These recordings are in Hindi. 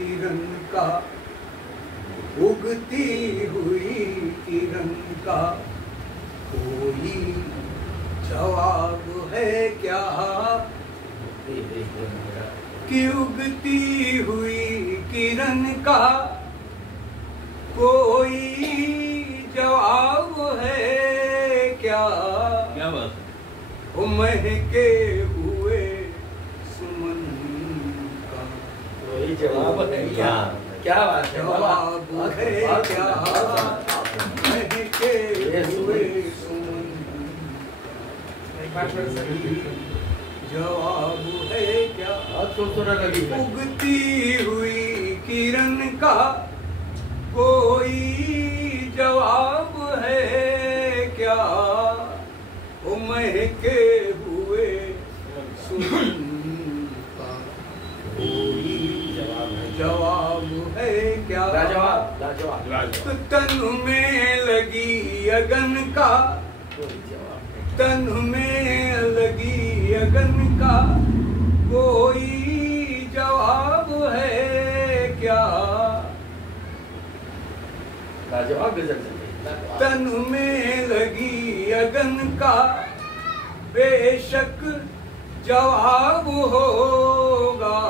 किरण का, उगती हुई किरण का कोई जवाब है क्या? कि उगती हुई किरण का कोई जवाब है क्या? क्या बात है? वो महके हुए सुमन का वही जवाब है क्या? क्या बात है? जवाब है क्या? महके हुए सुमन जवाब है क्या? उगती हुई किरण का कोई जवाब है क्या? वो महके हुए सुमन का कोई जवाब है क्या? तन में लगी अगन का, तन में लगी अगन का कोई जवाब है क्या? तन में लगी अगन का बेशक जवाब होगा।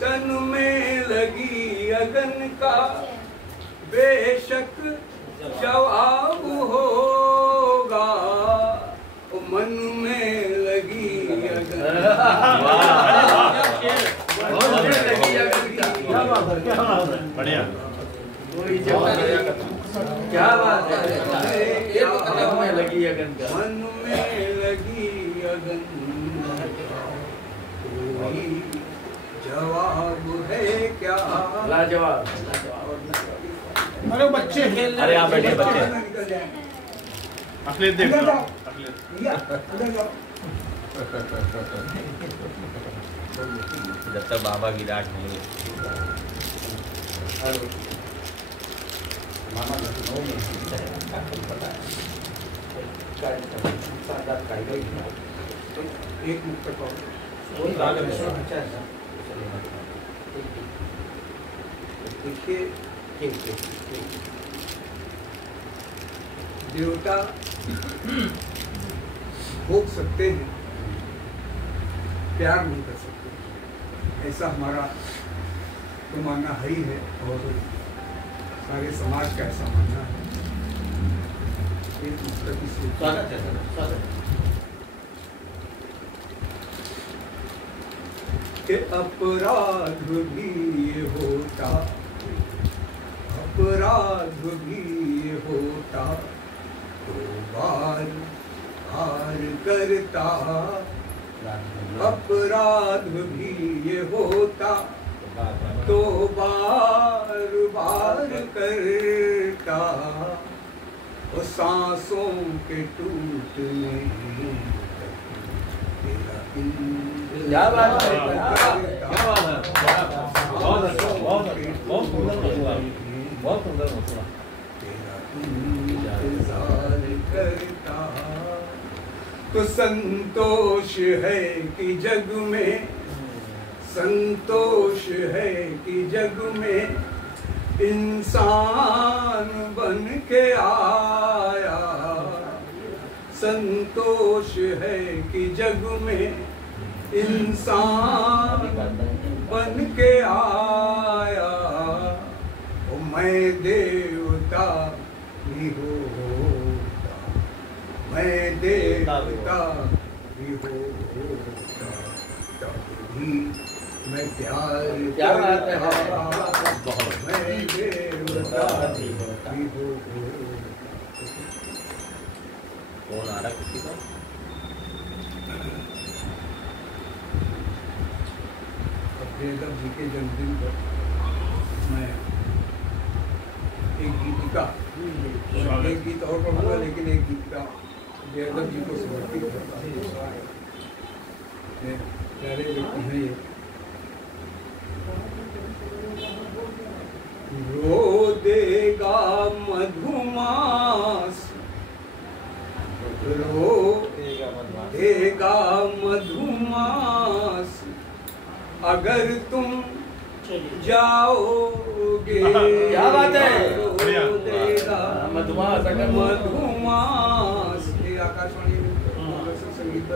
तन में लगी अगन का बेशक जवाब होगा। मन में लगी अगन बढ़िया। क्या बात है? मन में लगी अगन का, मन में लगी अगन कोई जवाब है क्या? लाजवाब। अरे बच्चे खेल, अरे आप बैठे बच्चे, अखिलेश देख लो, जब तक बाबा की डांट नहीं मामा लखनऊ में पता है एक मुक्त देखिए, देवता भोग सकते हैं, प्यार नहीं कर सकते, ऐसा हमारा तो मानना है ही है और सारे समाज का ऐसा मानना है। कि अपराध भी होता, अपराध भी होता तो बार बार करता, अपराध भी ये होता तो बार बार करता। वो सांसों के टूटने क्या बात है? बहुत अच्छा, बहुत सुंदर मसला, बहुत सुंदर मसला। इंतजार करता तो संतोष है कि जग में, संतोष है कि जग में इंसान बन के आया। संतोष है कि जग में इंसान बन के आया। ओ मैं देवता भी होता, मैं देवता भी होता तब भी मैं प्यार करता, मैं देवता भी होता। कौन आ रहा किसी का? जयदेव जी के जन्मदिन पर मैं एक गीतिका, एक गीत और पढ़ूंगा, लेकिन एक गीतिका जयदेव जी को समर्पित करता हूँ। प्यारे व्यक्ति हैं ये। रो देगा मधुमास, रो देगा मधुमास, अगर तुम जाओगे। क्या बात है, मधुमास ये आकाशवाणी संगीत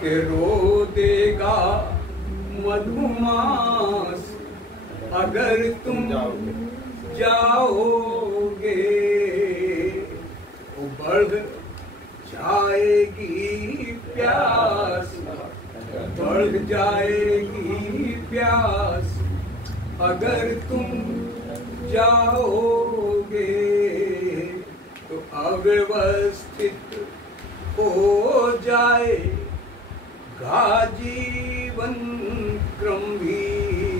के रो देगा मधुमास अगर तुम जाओगे। बढ़ जाएगी प्यास, बढ़ जाएगी प्यास अगर तुम जाओगे। तो अव्यवस्थित हो जाएगा जीवन क्रम भी,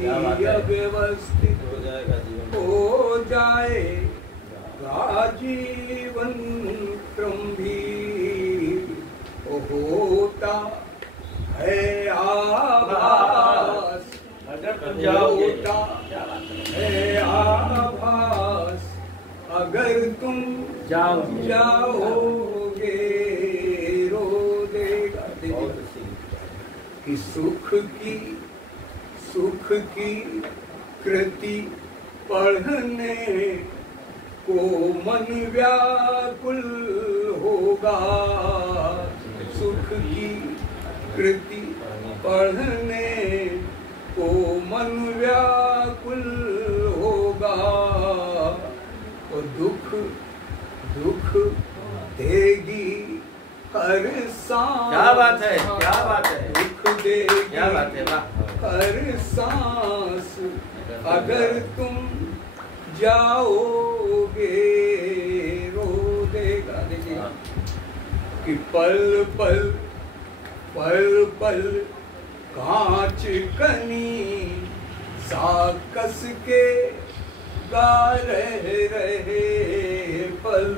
अव्यवस्थित हो जाएगा जीवन क्रम भी। होता है आभास अगर तुम जाओगे, होता है आभास अगर तुम जाओगे। रो देगा कि सुख की कृति पढ़ने को मन व्याकुल होगा। सुख की कृति पढ़ने को मन व्याकुल होगा। और दुख देगी हर सांस। क्या बात है, क्या बात है, दुख देगी क्या बात है, हर सांस अगर तुम जाओगे। रो देगा देखिए कि पल पल कांच कनी सा कस के गा रहे। पल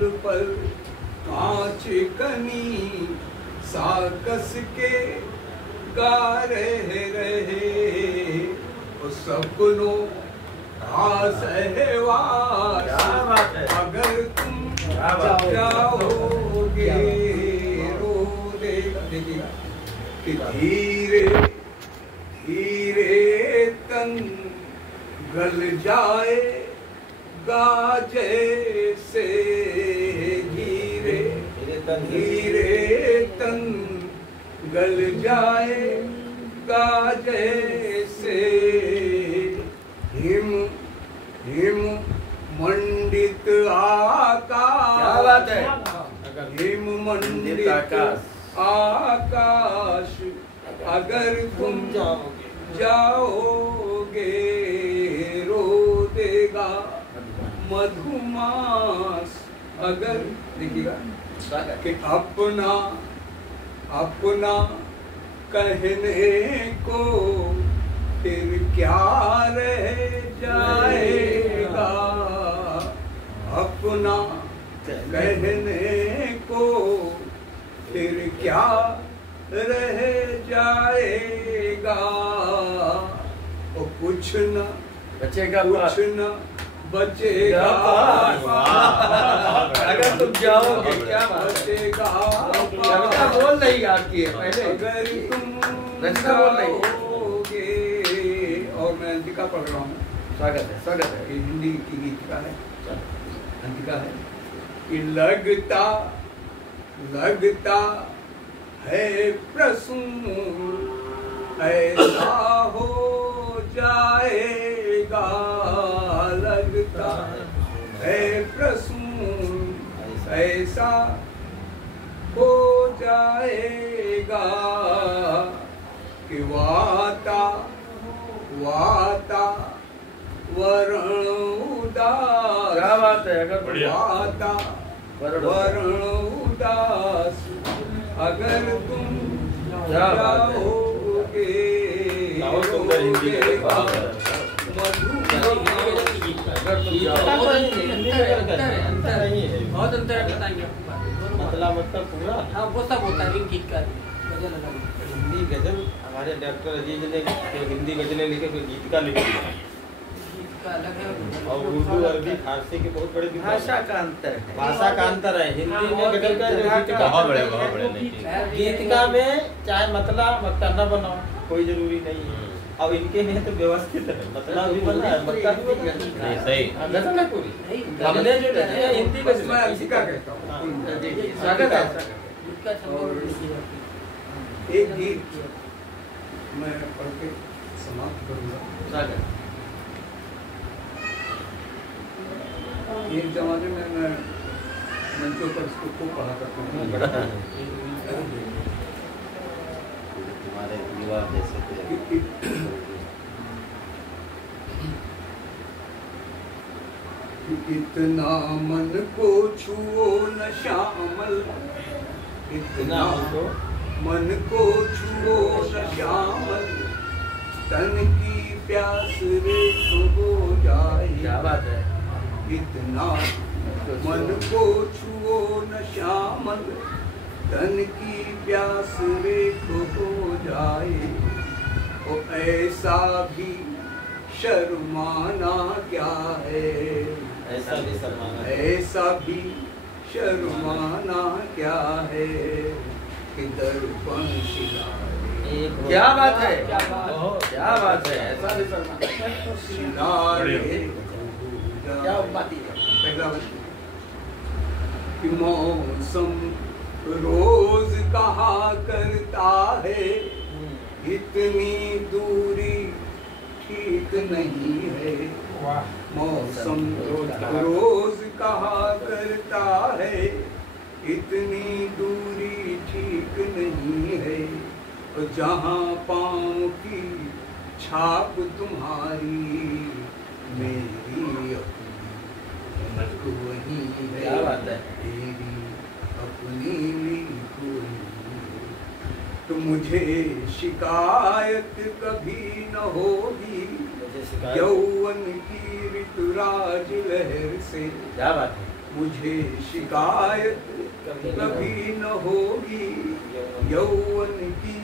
कांच कनी सा कस के गा रहे। और सपनों का सहवास अगर तुम जाओगे। रो देगा देखिएगा कि धीरे तन गल जाएगा जैसे। धीरे तन गल जाएगा जैसे। हिम मंडित आकाश। क्या बात है, हिम मंडित आकाश अगर तुम जाओगे। रो देगा मधुमास अगर देखिएगा कि अपना कहने को फिर क्या रह जाएगा। अपना कहने को फिर क्या रह जाएगा। और कुछ न बचेगा अगर तुम जाओगे। क्या बचेगा कविता बोल रही आपकी है पहले, अगर तुम रचना बोल रही है। जाओगे। और मैं अंतिका पढ़ रहा हूँ। स्वागत है ये हिंदी की गीतिका है, अंतिका है कि लगता है प्रसून ऐसा हो जाएगा। लगता है प्रसून ऐसा हो जाएगा कि वाता वरण उदास। क्या बात है, अगर वाता वरण उदास अगर तुम जाओगे। बहुत सुंदर हिंदी है, बहुत अंतर है, बताएंगे मतलब पूरा। हाँ वो सब होता है गीत का गजल अलग। हिंदी गजल हमारे डॉक्टर अजीज ने हिंदी गजलें लिखे, कोई गीत का लिखे अलग है। और उर्दू अरबी फारसी के बहुत बड़े भाषा का अंतर है, भाषा का अंतर है। हिंदी में गजल का बहुत बड़े गीत का में चाहे मतलब मक्ता न बनाओ कोई जरूरी नहीं है। अब इनके में तो व्यवस्थित है, मतलब भी बना है, मक्का भी बना है। नहीं सही गजल है पूरी। हमने जो लिखी है हिंदी बस में मैं अंशिका कहता हूँ। स्वागत है। और एक गीत मैं पढ़ के समाप्त करूँगा। स्वागत। एक जमाने में मैं मंचों पर इसको खूब पढ़ा करता हूँ। तुम्हारे युवा जैसे थे। इतना मन को छुओ न श्यामल, इतना मन को छुओ न श्यामल, तन की प्यास रे हो जाए। क्या बात है। इतना मन को छुओ न श्यामल, तन की प्यास रे हो जाए। ओ ऐसा भी शर्माना क्या है, ऐसा भी शर्माना, ऐसा भी शर्माना क्या है कि दर्पण शिलाए। क्या बात है। क्या बात है। ऐसा भी शर्माना। शिलाए क्या बात है। पहला कि मौसम रोज कहा करता है, इतनी दूरी ठीक नहीं है। मौसम रोज कहा करता है, इतनी दूरी ठीक नहीं है। जहाँ पाँव की छाप तुम्हारी, मेरी अपनी वही है। क्या बात है। तेरी अपनी कोई, तो मुझे शिकायत कभी न होगी यौवन की ऋतुराज लहर से। क्या बात है। मुझे शिकायत कभी न होगी यौवन की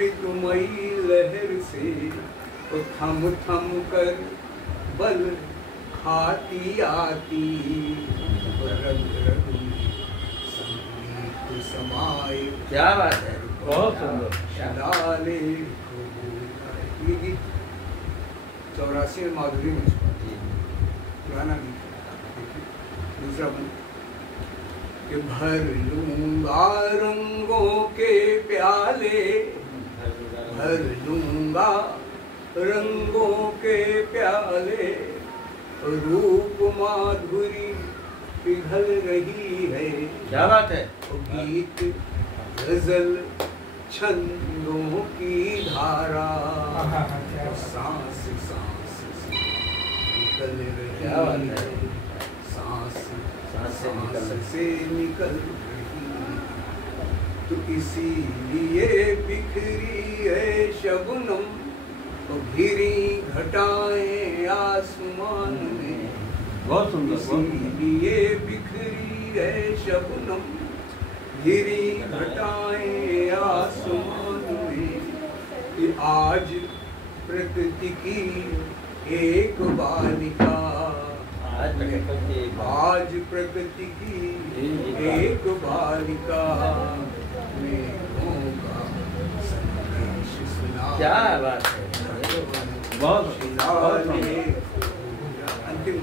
ऋतुमयी लहर से। तो थम थम कर बल खाती आती, रग रग में संगीत समाए। क्या बात है। बहुत सुंदर। शिलाले ये गीत 84 में माधुरी में छपा, पुराना गीत है। दूसरा बन कि भर लूंगा रंगों के प्याले, भर लूंगा रंगों के प्याले, रूप माधुरी पिघल रही है। क्या बात है। गीत गजल छंदों की धारा, सांस सांस से निकल रही है। सांस से निकल रही है। तो इसीलिए बिखरी है शबनम, तो घिरी घटाएं आसमान में। बहुत सुंदर। इसीलिए बिखरी है शबनम, घिरी घटाएं आसमान में। कि आज प्रकृति की एक बालिका, आज प्रकृति की एक बालिका मेघों का संदेश सुना। क्या बात है। बहुत अंतिम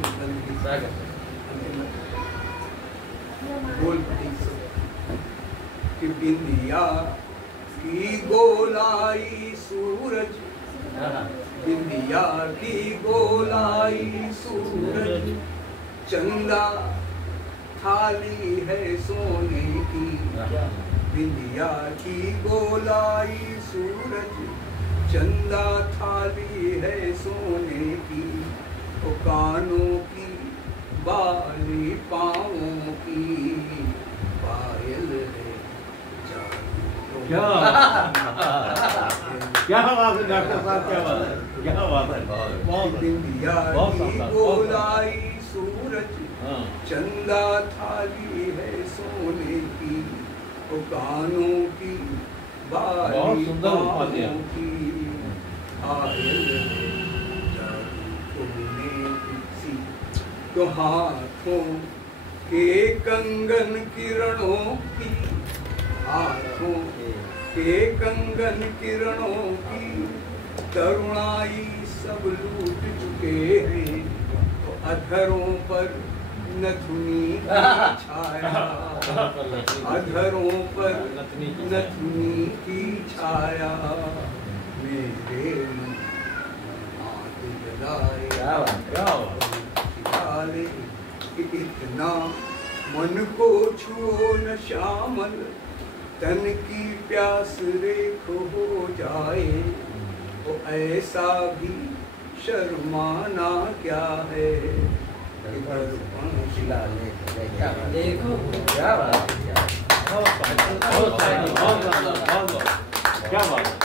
बोल कि बिंदिया की गोलाई सूरज, बिंदिया की गोलाई सूरज, चंदा थाली है सोने की। बिंदिया की गोलाई सूरज, चंदा थाली है सोने की। ओ कानों की बाली पाँवों की, पायल है जादू। क्या क्या बात है डॉक्टर साहब, क्या बात है, क्या बात है। बहुत बिंदिया की गोलाई सूरज, चंदा थाली है सोने की। ओ कानों की बाली पाँवों की, पायल है जादू सी। तो हाथों के कंगन किरणों की, हाथों के कंगन किरणों की, तरुणाई सब लूट चुके हैं, तो अधरों पर नथुनी की छाया, अधरों पर नथुनी की छाया, मेरे मन हाथ जलाए इतना मन को छुओ न श्यामल, तन की प्यास रेख हो जाए, तो ऐसा भी शर्माना क्या है। देखो क्या बात है, क्या बात है।